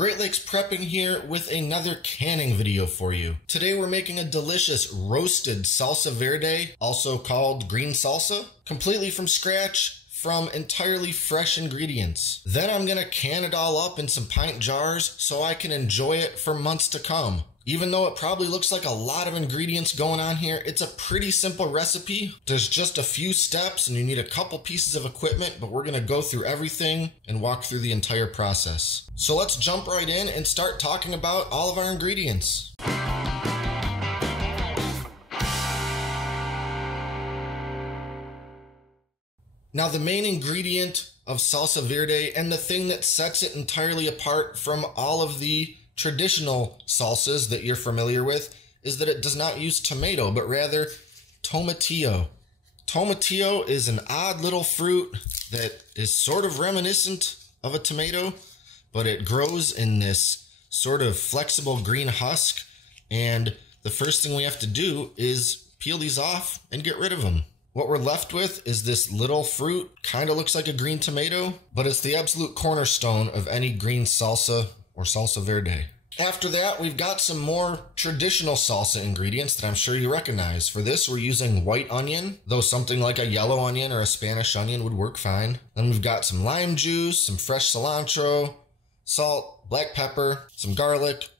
Great Lakes Prepping here with another canning video for you. Today we're making a delicious roasted salsa verde, also called green salsa, completely from scratch from entirely fresh ingredients. Then I'm gonna can it all up in some pint jars so I can enjoy it for months to come. Even though it probably looks like a lot of ingredients going on here, it's a pretty simple recipe. There's just a few steps and you need a couple pieces of equipment, but we're gonna go through everything and walk through the entire process. So let's jump right in and start talking about all of our ingredients. Now the main ingredient of salsa verde and the thing that sets it entirely apart from all of the traditional salsas that you're familiar with is that it does not use tomato, but rather tomatillo. Tomatillo is an odd little fruit that is sort of reminiscent of a tomato, but it grows in this sort of flexible green husk. And the first thing we have to do is peel these off and get rid of them. What we're left with is this little fruit, kind of looks like a green tomato, but it's the absolute cornerstone of any green salsa or salsa verde. After that, we've got some more traditional salsa ingredients that I'm sure you recognize. For this, we're using white onion, though something like a yellow onion or a Spanish onion would work fine. Then we've got some lime juice, some fresh cilantro, salt, black pepper, some garlic,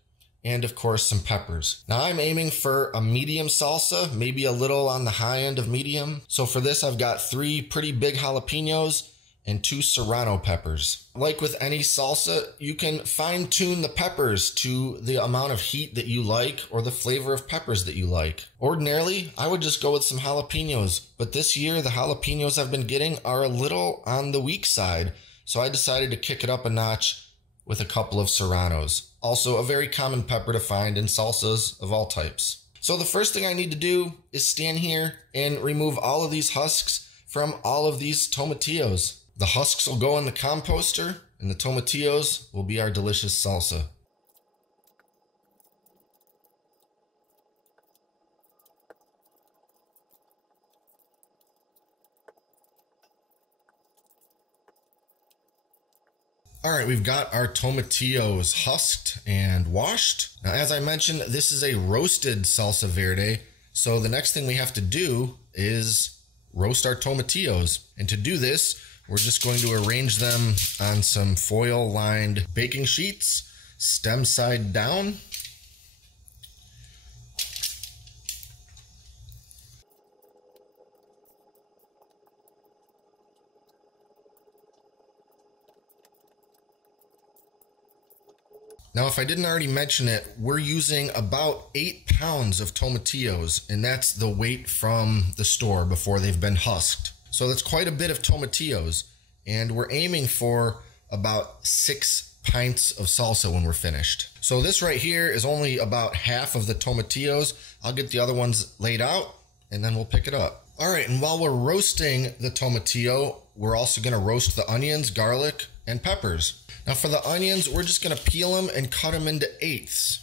and of course some peppers. Now I'm aiming for a medium salsa, maybe a little on the high end of medium. So for this, I've got 3 pretty big jalapeños and 2 serrano peppers. Like with any salsa, you can fine tune the peppers to the amount of heat that you like or the flavor of peppers that you like. Ordinarily, I would just go with some jalapeños, but this year the jalapeños I've been getting are a little on the weak side, so I decided to kick it up a notch with a couple of serranos. Also a very common pepper to find in salsas of all types. So the first thing I need to do is stand here and remove all of these husks from all of these tomatillos. The husks will go in the composter, and the tomatillos will be our delicious salsa. All right, we've got our tomatillos husked and washed. Now, as I mentioned, this is a roasted salsa verde, so the next thing we have to do is roast our tomatillos. And to do this, we're just going to arrange them on some foil-lined baking sheets, stem side down. Now, if I didn't already mention it, we're using about 8 pounds of tomatillos, and that's the weight from the store before they've been husked. So that's quite a bit of tomatillos, and we're aiming for about 6 pints of salsa when we're finished. So this right here is only about half of the tomatillos. I'll get the other ones laid out, and then we'll pick it up. All right, and while we're roasting the tomatillo, we're also gonna roast the onions, garlic, and peppers. Now for the onions, we're just gonna peel them and cut them into 1/8.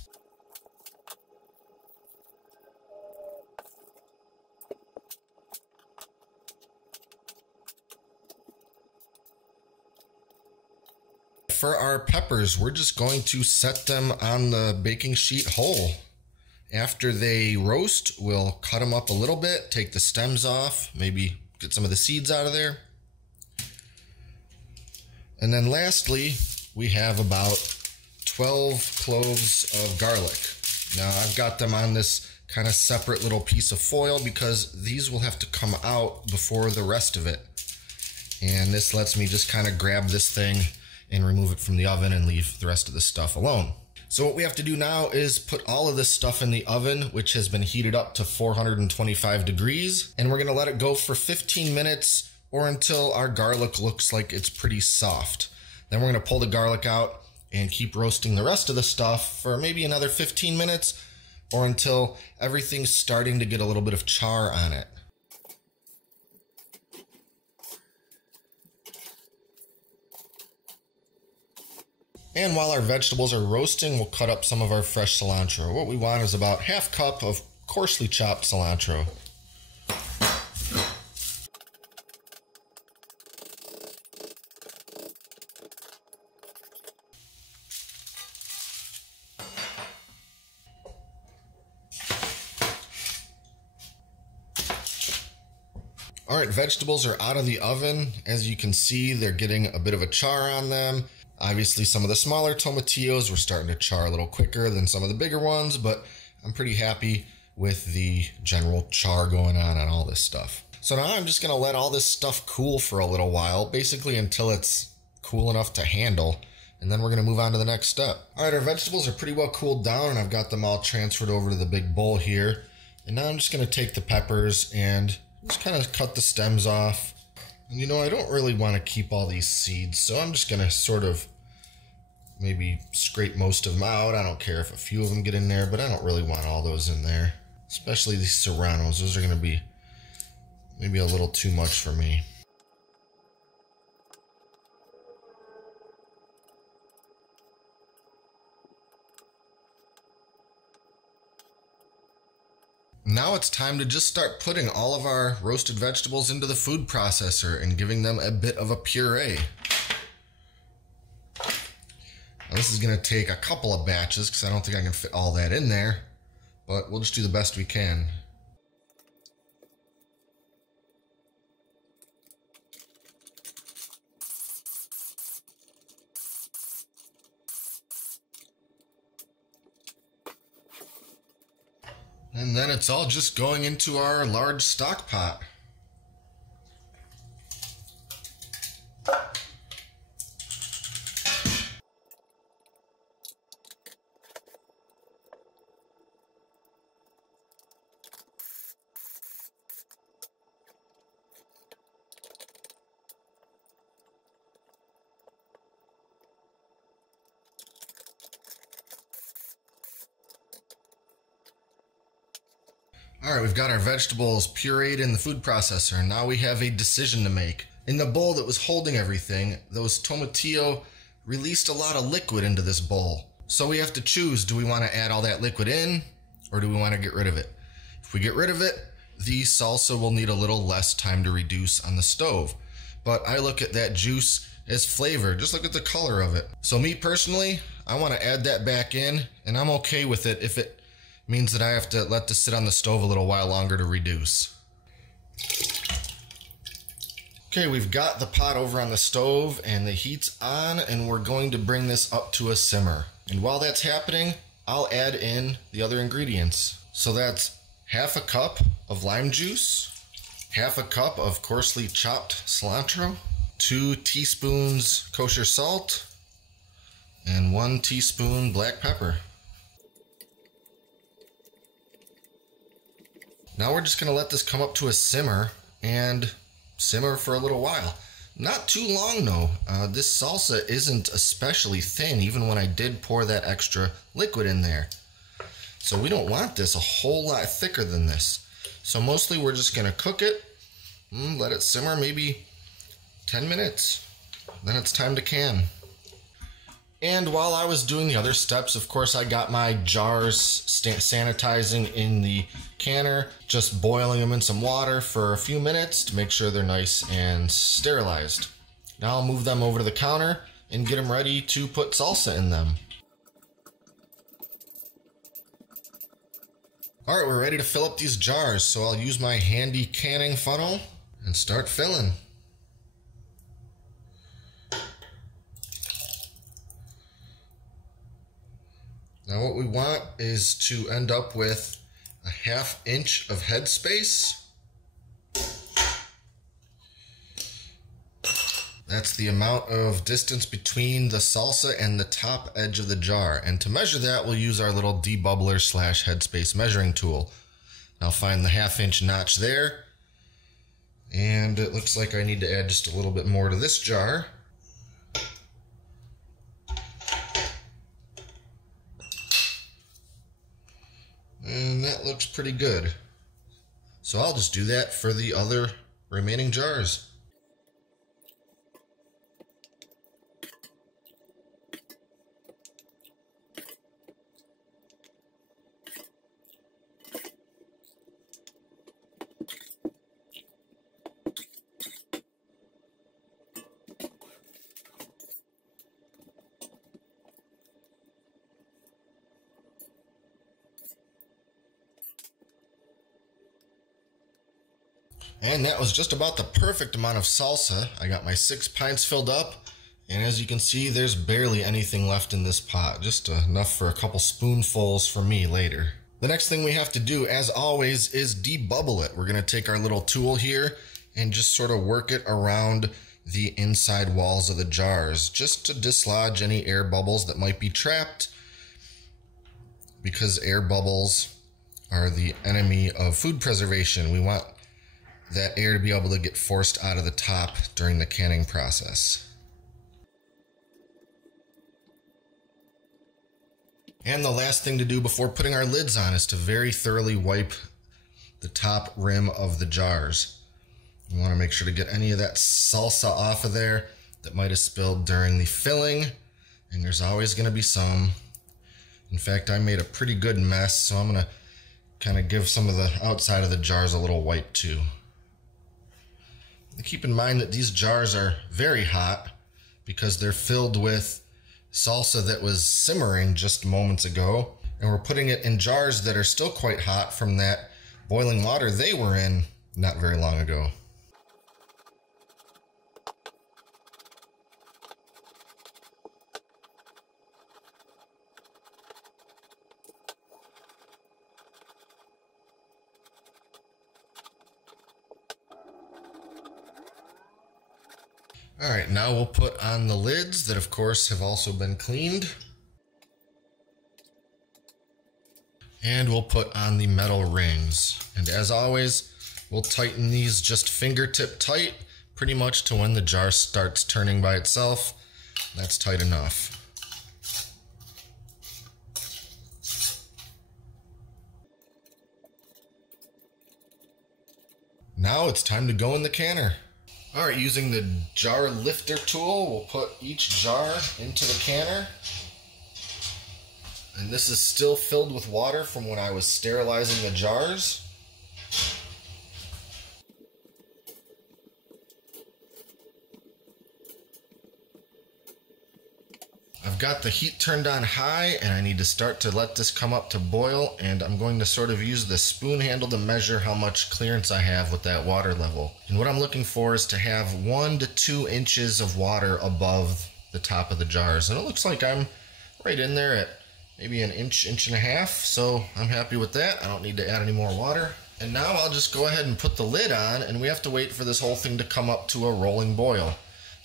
For our peppers, we're just going to set them on the baking sheet whole. After they roast, we'll cut them up a little bit, take the stems off, maybe get some of the seeds out of there. And then lastly, we have about 12 cloves of garlic. Now I've got them on this kind of separate little piece of foil because these will have to come out before the rest of it. And this lets me just kind of grab this thing and remove it from the oven and leave the rest of the stuff alone. So what we have to do now is put all of this stuff in the oven, which has been heated up to 425 degrees. And we're gonna let it go for 15 minutes or until our garlic looks like it's pretty soft. Then we're gonna pull the garlic out and keep roasting the rest of the stuff for maybe another 15 minutes or until everything's starting to get a little bit of char on it. And while our vegetables are roasting, we'll cut up some of our fresh cilantro. What we want is about 1/2 cup of coarsely chopped cilantro. All right, vegetables are out of the oven. As you can see, they're getting a bit of a char on them. Obviously, some of the smaller tomatillos were starting to char a little quicker than some of the bigger ones, but I'm pretty happy with the general char going on all this stuff. So now I'm just gonna let all this stuff cool for a little while, basically until it's cool enough to handle, and then we're gonna move on to the next step. All right, our vegetables are pretty well cooled down, and I've got them all transferred over to the big bowl here. And now I'm just gonna take the peppers and just kind of cut the stems off. And you know, I don't really want to keep all these seeds, so I'm just gonna sort of maybe scrape most of them out. I don't care if a few of them get in there, but I don't really want all those in there. Especially these serranos, those are gonna be maybe a little too much for me. Now it's time to just start putting all of our roasted vegetables into the food processor and giving them a bit of a puree. Now this is going to take a couple of batches because I don't think I can fit all that in there, but we'll just do the best we can. And then it's all just going into our large stock pot. All right, we've got our vegetables pureed in the food processor. Now we have a decision to make. In the bowl that was holding everything, those tomatillo released a lot of liquid into this bowl. So we have to choose, do we want to add all that liquid in, or do we want to get rid of it? If we get rid of it, the salsa will need a little less time to reduce on the stove. But I look at that juice as flavor. Just look at the color of it. So me personally, I want to add that back in, and I'm okay with it if it means that I have to let this sit on the stove a little while longer to reduce. Okay, we've got the pot over on the stove and the heat's on, and we're going to bring this up to a simmer. And while that's happening, I'll add in the other ingredients. So that's half a cup of lime juice, half a cup of coarsely chopped cilantro, 2 teaspoons kosher salt, and 1 teaspoon black pepper. Now we're just gonna let this come up to a simmer and simmer for a little while. Not too long though. This salsa isn't especially thin, even when I did pour that extra liquid in there. So we don't want this a whole lot thicker than this. So mostly we're just gonna cook it, let it simmer maybe 10 minutes. Then it's time to can. And while I was doing the other steps, of course, I got my jars sanitizing in the canner, just boiling them in some water for a few minutes to make sure they're nice and sterilized. Now I'll move them over to the counter and get them ready to put salsa in them. All right, we're ready to fill up these jars, so I'll use my handy canning funnel and start filling. Now what we want is to end up with a 1/2 inch of headspace. That's the amount of distance between the salsa and the top edge of the jar. And to measure that, we'll use our little debubbler / headspace measuring tool. I'll find the 1/2 inch notch there. And it looks like I need to add just a little bit more to this jar. And that looks pretty good. So I'll just do that for the other remaining jars. And that was just about the perfect amount of salsa. I got my 6 pints filled up, and as you can see, there's barely anything left in this pot, just enough for a couple spoonfuls for me later. The next thing we have to do, as always, is debubble it. We're gonna take our little tool here and just sort of work it around the inside walls of the jars, just to dislodge any air bubbles that might be trapped, because air bubbles are the enemy of food preservation. We want that air to be able to get forced out of the top during the canning process. And the last thing to do before putting our lids on is to very thoroughly wipe the top rim of the jars. You want to make sure to get any of that salsa off of there that might have spilled during the filling, and there's always going to be some. In fact, I made a pretty good mess, so I'm going to kind of give some of the outside of the jars a little wipe too. Keep in mind that these jars are very hot because they're filled with salsa that was simmering just moments ago, and we're putting it in jars that are still quite hot from that boiling water they were in not very long ago. All right, now we'll put on the lids that, of course, have also been cleaned. And we'll put on the metal rings. And as always, we'll tighten these just fingertip tight, pretty much to when the jar starts turning by itself. That's tight enough. Now it's time to go in the canner. All right, using the jar lifter tool, we'll put each jar into the canner. And this is still filled with water from when I was sterilizing the jars. I've got the heat turned on high, and I need to start to let this come up to boil, and I'm going to sort of use the spoon handle to measure how much clearance I have with that water level. And what I'm looking for is to have 1 to 2 inches of water above the top of the jars. And it looks like I'm right in there at maybe an inch, inch and a half, so I'm happy with that. I don't need to add any more water. And now I'll just go ahead and put the lid on, and we have to wait for this whole thing to come up to a rolling boil.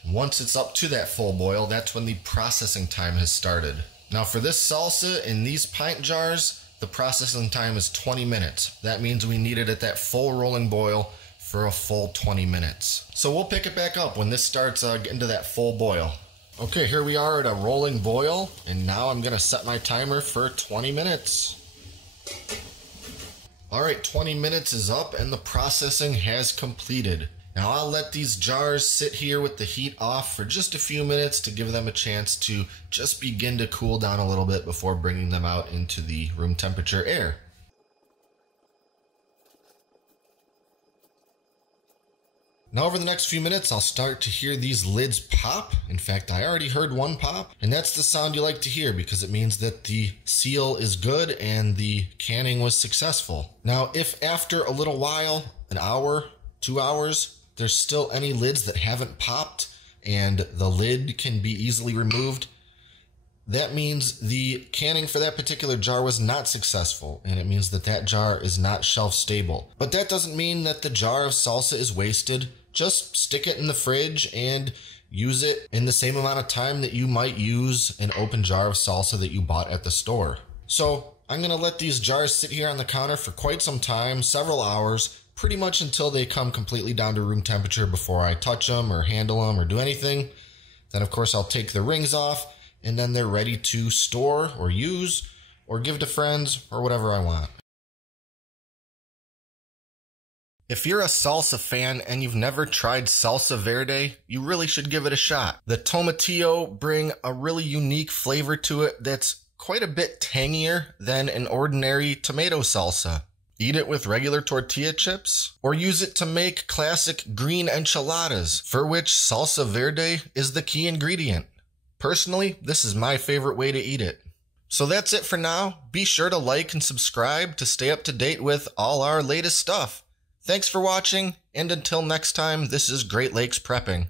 Once it's up to that full boil, that's when the processing time has started. Now for this salsa in these pint jars, the processing time is 20 minutes. That means we need it at that full rolling boil for a full 20 minutes. So we'll pick it back up when this starts getting to that full boil. Okay, here we are at a rolling boil, and now I'm gonna set my timer for 20 minutes. All right, 20 minutes is up and the processing has completed. Now I'll let these jars sit here with the heat off for just a few minutes to give them a chance to just begin to cool down a little bit before bringing them out into the room temperature air. Now over the next few minutes, I'll start to hear these lids pop. In fact, I already heard one pop, and that's the sound you like to hear because it means that the seal is good and the canning was successful. Now, if after a little while, an hour, 2 hours, there's still any lids that haven't popped and the lid can be easily removed, that means the canning for that particular jar was not successful, and it means that that jar is not shelf stable. But that doesn't mean that the jar of salsa is wasted. Just stick it in the fridge and use it in the same amount of time that you might use an open jar of salsa that you bought at the store. So I'm going to let these jars sit here on the counter for quite some time, several hours, pretty much until they come completely down to room temperature before I touch them or handle them or do anything. Then of course I'll take the rings off, and then they're ready to store or use or give to friends or whatever I want. If you're a salsa fan and you've never tried Salsa Verde, you really should give it a shot. The Tomatillo bring a really unique flavor to it that's quite a bit tangier than an ordinary tomato salsa. Eat it with regular tortilla chips, or use it to make classic green enchiladas, for which Salsa Verde is the key ingredient. Personally, this is my favorite way to eat it. So that's it for now. Be sure to like and subscribe to stay up to date with all our latest stuff. Thanks for watching, and until next time, this is Great Lakes Prepping.